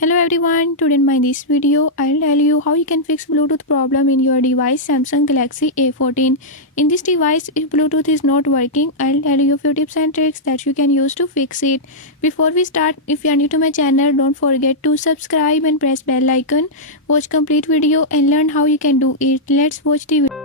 Hello everyone, today in this video I'll tell you how you can fix Bluetooth problem in your device Samsung Galaxy A14. In this device, if Bluetooth is not working, I'll tell you a few tips and tricks that you can use to fix it. Before we start, if you are new to my channel, don't forget to subscribe and press bell icon. Watch complete video and learn how you can do it. Let's watch the video.